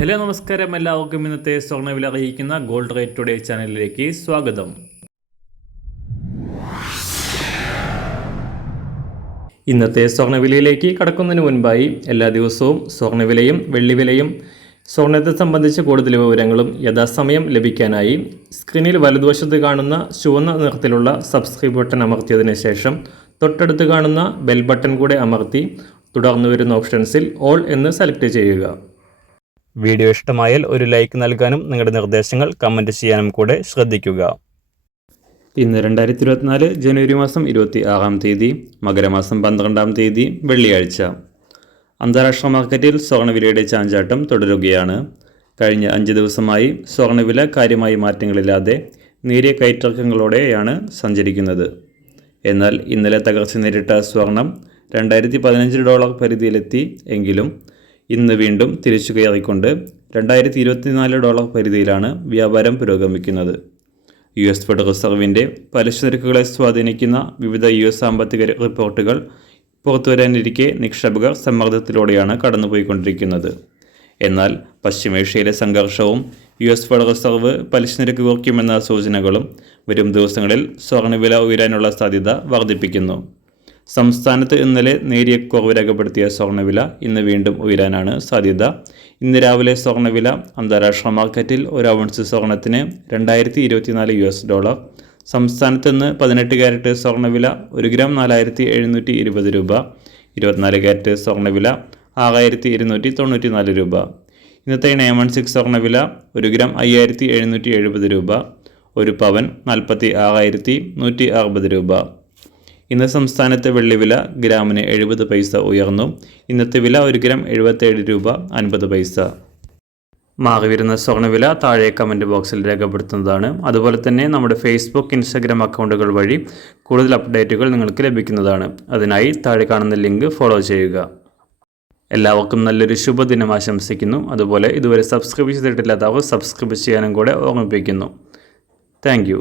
Hello നമസ്കാരം, എല്ലാവർക്കും ഇന്നത്തെ സ്വർണ്ണവില അറിയിക്കുന്ന ഗോൾഡ് റേറ്റ് ടുഡേ ചാനലിലേക്ക് സ്വാഗതം. ഇന്നത്തെ സ്വർണ്ണവിലയിലേക്ക് കടക്കുന്നതിന് മുൻപായി എല്ലാ ദിവസവും സ്വർണ്ണവിലയും വെള്ളിവിലയും സ്വർണ്ണത്തെ സംബന്ധിച്ച കൂടുതൽ വിവരങ്ങളും യഥാസമയം ലഭിക്കാനായി സ്ക്രീനിൽ വലതുവശത്ത് കാണുന്ന ചുവന്ന നിറത്തിലുള്ള സബ്സ്ക്രൈബ് ബട്ടൺ അമർത്തിയതിനു ശേഷം തൊട്ടടുത്ത് കാണുന്ന ബെൽ ബട്ടൺ കൂടെ അമർത്തി തുടർന്ന് വരുന്ന ഓപ്ഷൻസിൽ ഓൾ എന്ന് സെലക്ട് ചെയ്യുക. വീഡിയോ ഇഷ്ടമായാൽ ഒരു ലൈക്ക് നൽകാനും നിങ്ങളുടെ നിർദ്ദേശങ്ങൾ കമൻറ്റ് ചെയ്യാനും കൂടെ ശ്രദ്ധിക്കുക. ഇന്ന് 2024 ജനുവരി മാസം 26-ാം തീയതി, മകരമാസം 12-ാം തീയതി, വെള്ളിയാഴ്ച. അന്താരാഷ്ട്ര മാർക്കറ്റിൽ സ്വർണ്ണവിലയുടെ ചാഞ്ചാട്ടം തുടരുകയാണ്. കഴിഞ്ഞ 5 ദിവസമായി സ്വർണ്ണവില കാര്യമായ മാറ്റങ്ങളില്ലാതെ നേരിയ കയറ്റിറക്കങ്ങളോടെയാണ് സഞ്ചരിക്കുന്നത്. എന്നാൽ ഇന്നലെ തകർച്ച നേരിട്ട സ്വർണം $2015 പരിധിയിലെത്തി എങ്കിലും ഇന്ന് വീണ്ടും തിരിച്ചു കയറിക്കൊണ്ട് $2024 പരിധിയിലാണ് വ്യാപാരം പുരോഗമിക്കുന്നത്. US ഫെഡറൽ റിസർവിൻ്റെ പലിശ നിരക്കുകളെ സ്വാധീനിക്കുന്ന വിവിധ US സാമ്പത്തിക റിപ്പോർട്ടുകൾ പുറത്തുവരാനിരിക്കെ നിക്ഷേപകർ സമ്മർദ്ദത്തിലൂടെയാണ് കടന്നുപോയിക്കൊണ്ടിരിക്കുന്നത്. എന്നാൽ പശ്ചിമേഷ്യയിലെ സംഘർഷവും US ഫെഡറൽ റിസർവ് പലിശ നിരക്ക് കുറയ്ക്കുമെന്ന സൂചനകളും വരും ദിവസങ്ങളിൽ സ്വർണ്ണവില ഉയരാനുള്ള സാധ്യത വർദ്ധിപ്പിക്കുന്നു. സംസ്ഥാനത്ത് ഇന്നലെ നേരിയ കുറവ് രേഖപ്പെടുത്തിയ സ്വർണ്ണവില ഇന്ന് വീണ്ടും ഉയരാനാണ് സാധ്യത. ഇന്ന് രാവിലെ സ്വർണ്ണവില അന്താരാഷ്ട്ര മാർക്കറ്റിൽ ഒരു ഔൺസ് സ്വർണ്ണത്തിന് $2024. സംസ്ഥാനത്ത് ഇന്ന് 18 കാരറ്റ് സ്വർണ്ണവില 1 ഗ്രാം 4720 രൂപ, 24 കാരറ്റ് സ്വർണ്ണവില 6294 രൂപ. ഇന്നത്തെ 916 സ്വർണ്ണവില 1 ഗ്രാം 5770 രൂപ, ഒരു പവൻ 46,160 രൂപ. ഇന്ന് സംസ്ഥാനത്തെ വെള്ളിവില ഗ്രാമിന് 70 പൈസ ഉയർന്നു. ഇന്നത്തെ വില 1 ഗ്രാം 77 രൂപ 50 പൈസ. മാറിവരുന്ന സ്വർണ്ണവില താഴെ കമൻറ്റ് ബോക്സിൽ രേഖപ്പെടുത്തുന്നതാണ്. അതുപോലെ തന്നെ നമ്മുടെ ഫേസ്ബുക്ക്, ഇൻസ്റ്റാഗ്രാം അക്കൗണ്ടുകൾ വഴി കൂടുതൽ അപ്ഡേറ്റുകൾ നിങ്ങൾക്ക് ലഭിക്കുന്നതാണ്. അതിനായി താഴെ കാണുന്ന ലിങ്ക് ഫോളോ ചെയ്യുക. എല്ലാവർക്കും നല്ലൊരു ശുഭദിനം ആശംസിക്കുന്നു. അതുപോലെ ഇതുവരെ സബ്സ്ക്രൈബ് ചെയ്തിട്ടില്ലാത്തവർ സബ്സ്ക്രൈബ് ചെയ്യാനും കൂടെ ഓർമ്മിപ്പിക്കുന്നു. Thank you.